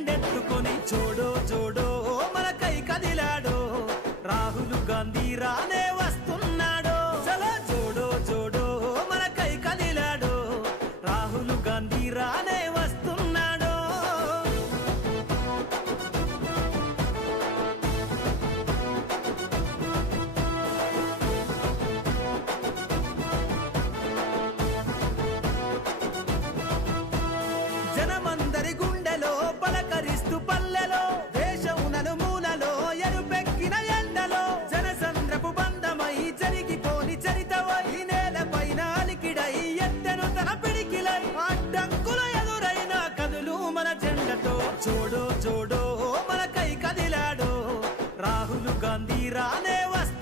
పెట్టుకొని చూడో చూడో ఓ మన కై కదిలాడో. రాహుల్ గాంధీ రానే వస్తున్నాడో. చలో చూడో ఓ మన కై కదిలాడో. రాహుల్ గాంధీ రానే వస్తున్నాడో. జనమ చూడో చూడో మన కై కదిలాడో. రాహుల్ గాంధీ రానే వస్తా.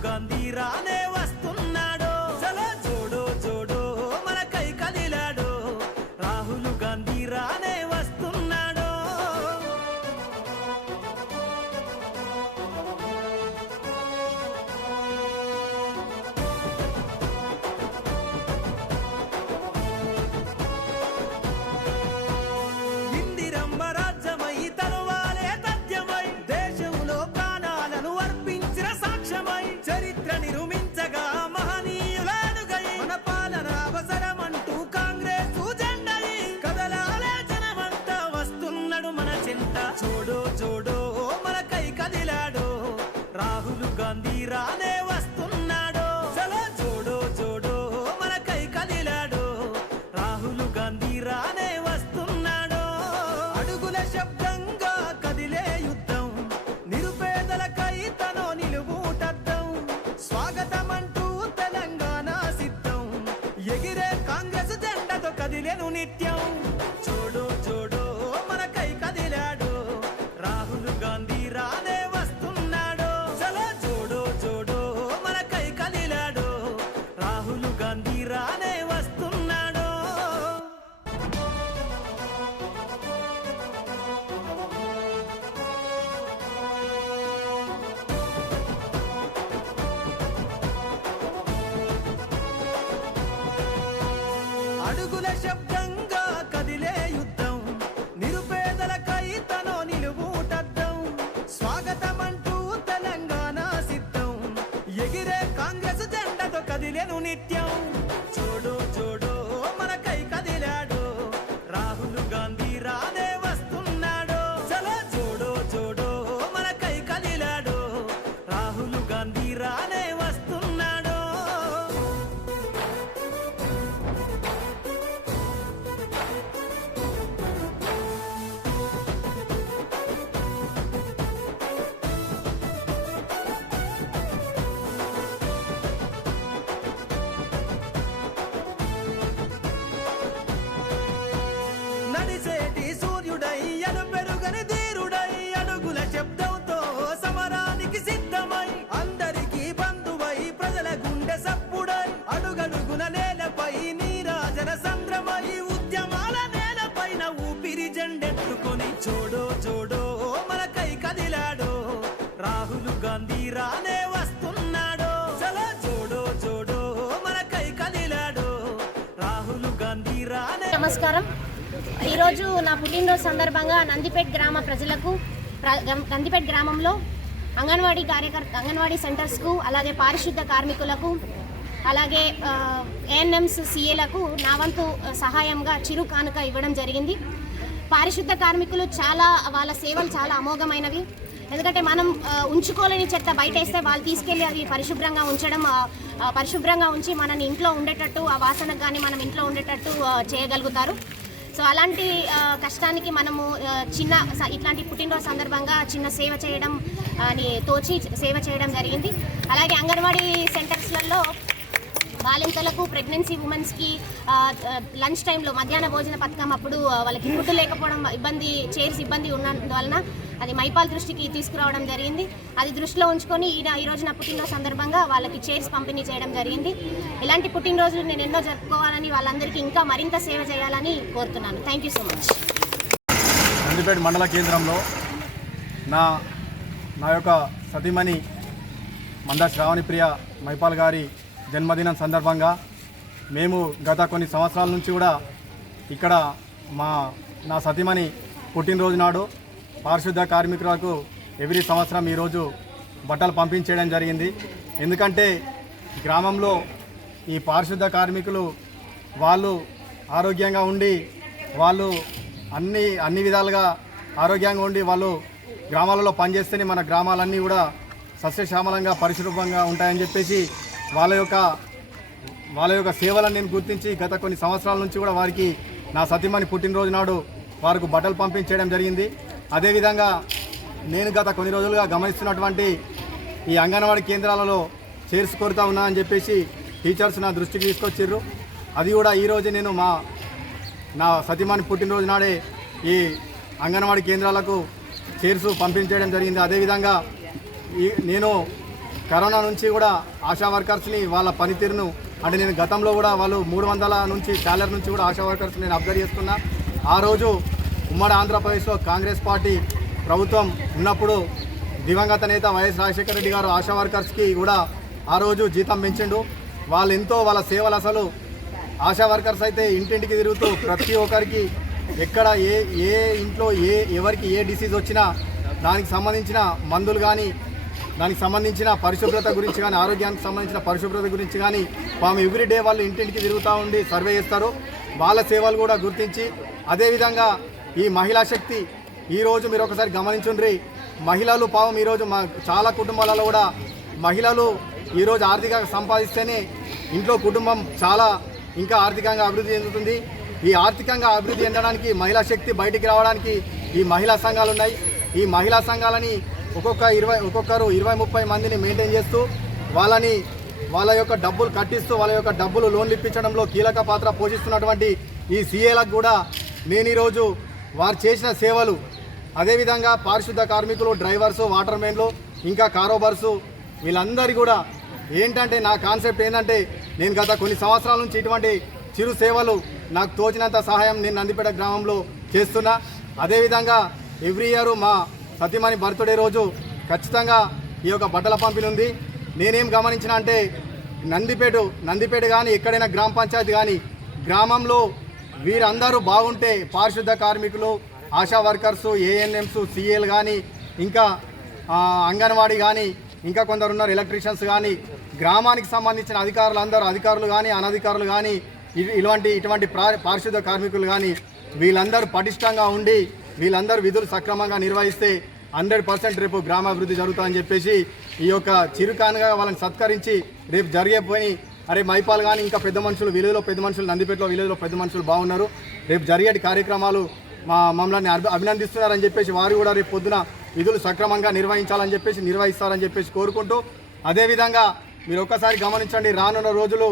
రాహుల్ గాంధీ గాంధీ రానే వస్తున్నాడో. చలో చూడో చూడో మనకై కదిలాడో. రాహుల్ గాంధీ రానే నమస్కారం. ఈరోజు నా పుట్టినరోజు సందర్భంగా నందిపేట్ గ్రామ ప్రజలకు నందిపేట్ గ్రామంలో అంగన్వాడీ కార్యకర్త అంగన్వాడీ సెంటర్స్కు అలాగే పారిశుద్ధ కార్మికులకు అలాగే ఏఎన్ఎంస్ సిఏలకు నా వంతు సహాయంగా చిరు కానుక ఇవ్వడం జరిగింది. పారిశుద్ధ కార్మికులు చాలా వాళ్ళ సేవలు చాలా అమోఘమైనవి. ఎందుకంటే మనం ఉంచుకోలేని చెత్త బయట వేస్తే వాళ్ళు తీసుకెళ్ళి అది పరిశుభ్రంగా ఉంచడం పరిశుభ్రంగా ఉంచి మనని ఇంట్లో ఉండేటట్టు ఆ వాసనకు కానీ మనం ఇంట్లో ఉండేటట్టు చేయగలుగుతారు. సో అలాంటి కష్టానికి మనము చిన్న స- ఇట్లాంటి పుట్టినరోజు సందర్భంగా చిన్న సేవ చేయడం అని తోచి సేవ చేయడం జరిగింది. అలాగే అంగన్వాడీ సెంటర్స్లలో బాలింతలకు ప్రెగ్నెన్సీ ఉమెన్స్కి లంచ్ టైంలో మధ్యాహ్న భోజన పథకం అప్పుడు వాళ్ళకి ఫుడ్ లేకపోవడం ఇబ్బంది చైర్స్ ఇబ్బంది ఉన్నందువలన అది మైపాల్ దృష్టికి తీసుకురావడం జరిగింది. అది దృష్టిలో ఉంచుకొని ఈయన ఈ రోజు నా పుట్టినరోజు సందర్భంగా వాళ్ళకి చైర్స్ పంపిణీ చేయడం జరిగింది. ఇలాంటి పుట్టినరోజులు నేను ఎన్నో జరుపుకోవాలని వాళ్ళందరికీ ఇంకా మరింత సేవ చేయాలని కోరుతున్నాను. Thank you so much Nandipet మండల కేంద్రంలో నా నా యొక్క సతీమణి మంద శ్రావణిప్రియ మైపాల్ గారి జన్మదినం సందర్భంగా మేము గత కొన్ని సంవత్సరాల నుంచి కూడా ఇక్కడ మా నా సతీమణి పుట్టినరోజు నాడు పారిశుద్ధ కార్మికులకు ఎవ్రీ సంవత్సరం ఈరోజు బట్టలు పంపించేయడం జరిగింది. ఎందుకంటే గ్రామంలో ఈ పారిశుద్ధ కార్మికులు వాళ్ళు ఆరోగ్యంగా ఉండి వాళ్ళు అన్ని అన్ని విధాలుగా ఆరోగ్యంగా ఉండి వాళ్ళు గ్రామాలలో పనిచేస్తేనే మన గ్రామాలన్నీ కూడా సస్యశ్యామలంగా పరిశుభ్రంగా ఉంటాయని చెప్పేసి వాళ్ళ యొక్క వాళ్ళ యొక్క సేవలను నేను గుర్తించి గత కొన్ని సంవత్సరాల నుంచి కూడా వారికి నా సతీమణి పుట్టినరోజు నాడు వారికి బట్టలు పంపించేయడం జరిగింది. అదేవిధంగా నేను గత కొన్ని రోజులుగా గమనిస్తున్నటువంటి ఈ అంగన్వాడీ కేంద్రాలలో చేర్చుకొరుతా ఉన్నా అని చెప్పేసి టీచర్స్ నా దృష్టికి తీసుకొచ్చిర్రు. అది కూడా ఈరోజు నేను మా నా సతీమణి పుట్టినరోజు నాడే ఈ అంగన్వాడీ కేంద్రాలకు చైర్స్ పంపిణీ చేయడం జరిగింది. అదేవిధంగా ఈ నేను కరోనా నుంచి కూడా ఆశా వర్కర్స్ని వాళ్ళ పనితీరును అంటే నేను గతంలో కూడా వాళ్ళు మూడు వందల నుంచి శాలరీ నుంచి కూడా ఆశా వర్కర్స్ నేను అబ్జర్వ్ చేస్తున్నా ఆ రోజు ఉమ్మడి ఆంధ్రప్రదేశ్లో కాంగ్రెస్ పార్టీ ప్రభుత్వం ఉన్నప్పుడు దివంగత నేత వైఎస్ రాజశేఖర రెడ్డి గారు ఆశా వర్కర్స్కి కూడా ఆ రోజు జీతం పెంచిండు. వాళ్ళు ఎంతో వాళ్ళ సేవలు అసలు ఆశా వర్కర్స్ అయితే ఇంటింటికి తిరుగుతూ ప్రతి ఒక్కరికి ఎక్కడ ఏ ఏ ఇంట్లో ఏ ఎవరికి ఏ డిసీజ్ వచ్చినా దానికి సంబంధించిన మందులు కానీ దానికి సంబంధించిన పరిశుభ్రత గురించి కానీ ఆరోగ్యానికి సంబంధించిన పరిశుభ్రత గురించి కానీ మేము ఎవ్రీ డే వాళ్ళు ఇంటింటికి తిరుగుతూ ఉండి సర్వే చేస్తారు. వాళ్ళ సేవలు కూడా గుర్తించి అదేవిధంగా ఈ మహిళా శక్తి ఈరోజు మీరు ఒకసారి గమనించుండ్రి. మహిళలు పాపం ఈరోజు మా చాలా కుటుంబాలలో కూడా మహిళలు ఈరోజు ఆర్థికంగా సంపాదిస్తేనే ఇంట్లో కుటుంబం చాలా ఇంకా ఆర్థికంగా అభివృద్ధి చెందుతుంది. ఈ ఆర్థికంగా అభివృద్ధి చెందడానికి మహిళా శక్తి బయటికి రావడానికి ఈ మహిళా సంఘాలు ఉన్నాయి. ఈ మహిళా సంఘాలని ఒక్కొక్క ఇరవై ఒక్కొక్కరు ఇరవై ముప్పై మందిని మెయింటైన్ చేస్తూ వాళ్ళని వాళ్ళ యొక్క డబ్బులు కట్టిస్తూ వాళ్ళ యొక్క డబ్బులు లోన్లు ఇప్పించడంలో కీలక పాత్ర పోషిస్తున్నటువంటి ఈ సీఏలకు కూడా నేను ఈరోజు వారు చేసిన సేవలు. అదేవిధంగా పారిశుద్ధ కార్మికులు డ్రైవర్సు వాటర్ మెన్లు ఇంకా కారోబార్సు వీళ్ళందరి కూడా ఏంటంటే నా కాన్సెప్ట్ ఏంటంటే నేను గత కొన్ని సంవత్సరాల నుంచి ఇటువంటి చిరు సేవలు నాకు తోచినంత సహాయం నేను నందిపేట గ్రామంలో చేస్తున్నా. అదేవిధంగా ఎవ్రీ ఇయర్ మా సతీమణి బర్త్డే రోజు ఖచ్చితంగా ఈ యొక్క బట్టల పంపిణీ ఉంది. నేనేం గమనించిన అంటే నందిపేట నందిపేట కానీ ఎక్కడైనా గ్రామ పంచాయతీ కానీ గ్రామంలో వీరందరూ బాగుంటే పారిశుద్ధ కార్మికులు ఆశా వర్కర్స్ ఏఎన్ఎంస్ సిఏలు కానీ ఇంకా అంగన్వాడీ కానీ ఇంకా కొందరు ఉన్నారు ఎలక్ట్రీషియన్స్ కానీ గ్రామానికి సంబంధించిన అధికారులు అందరూ అధికారులు కానీ అనధికారులు కానీ ఇలాంటి ఇటువంటి ప్రా- పారిశుద్ధ కార్మికులు కానీ వీళ్ళందరూ పటిష్టంగా ఉండి వీళ్ళందరూ విధులు సక్రమంగా నిర్వహిస్తే హండ్రెడ్ పర్సెంట్ రేపు గ్రామాభివృద్ధి జరుగుతుందని చెప్పేసి ఈ యొక్క చిరుకానుగా వాళ్ళని సత్కరించి రేపు జరిగే పోయి అరే మైపాల్ కానీ ఇంకా పెద్ద మనుషులు విలేజ్లో పెద్ద మనుషులు నందిపేటలో విలేజ్లో పెద్ద మనుషులు బాగున్నారు. రేపు జరిగేటి కార్యక్రమాలు మా మమ్మల్ని అభినందిస్తున్నారని చెప్పేసి వారు కూడా రేపు పొద్దున విధులు సక్రమంగా నిర్వహించాలని చెప్పేసి నిర్వహిస్తారని చెప్పేసి కోరుకుంటూ అదేవిధంగా మీరు ఒక్కసారి గమనించండి రానున్న రోజులు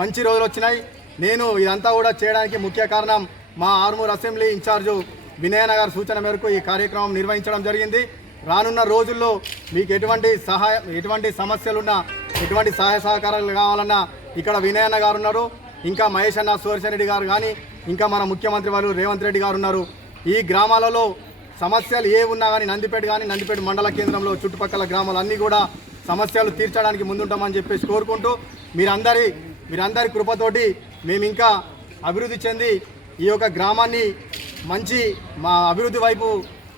మంచి రోజులు వచ్చినాయి. నేను ఇదంతా కూడా చేయడానికి ముఖ్య కారణం మా ఆర్మూర్ అసెంబ్లీ ఇన్ఛార్జు వినయన గారి సూచన మేరకు ఈ కార్యక్రమం నిర్వహించడం జరిగింది. రానున్న రోజుల్లో మీకు ఎటువంటి సహాయం ఎటువంటి సమస్యలున్నా ఎటువంటి సహాయ సహకారాలు కావాలన్నా ఇక్కడ వినయన్న గారు ఉన్నారు ఇంకా మహేష్ అన్న సుదర్శన్ రెడ్డి గారు కానీ ఇంకా మన ముఖ్యమంత్రి వారు రేవంత్ రెడ్డి గారు ఉన్నారు. ఈ గ్రామాలలో సమస్యలు ఏ ఉన్నా కానీ నందిపేట కానీ నందిపేట మండల కేంద్రంలో చుట్టుపక్కల గ్రామాలన్నీ కూడా సమస్యలు తీర్చడానికి ముందుంటామని చెప్పేసి కోరుకుంటూ మీరందరి మీరందరి కృపతోటి మేము ఇంకా అభివృద్ధి చెంది ఈ యొక్క గ్రామాన్ని మంచి మా అభివృద్ధి వైపు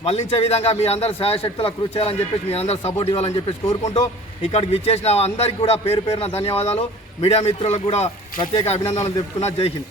మళ్ళించే విధంగా మీ అందరి సహాయశక్తుల కృషి చేయాలని చెప్పేసి మీ అందరు సపోర్ట్ ఇవ్వాలని చెప్పేసి కోరుకుంటూ ఇక్కడికి విచ్చేసిన అందరికీ కూడా పేరు పేరున ధన్యవాదాలు. మీడియా మిత్రులకు కూడా ప్రత్యేక అభినందనలు తెలుపుకున్నా జై హింద్.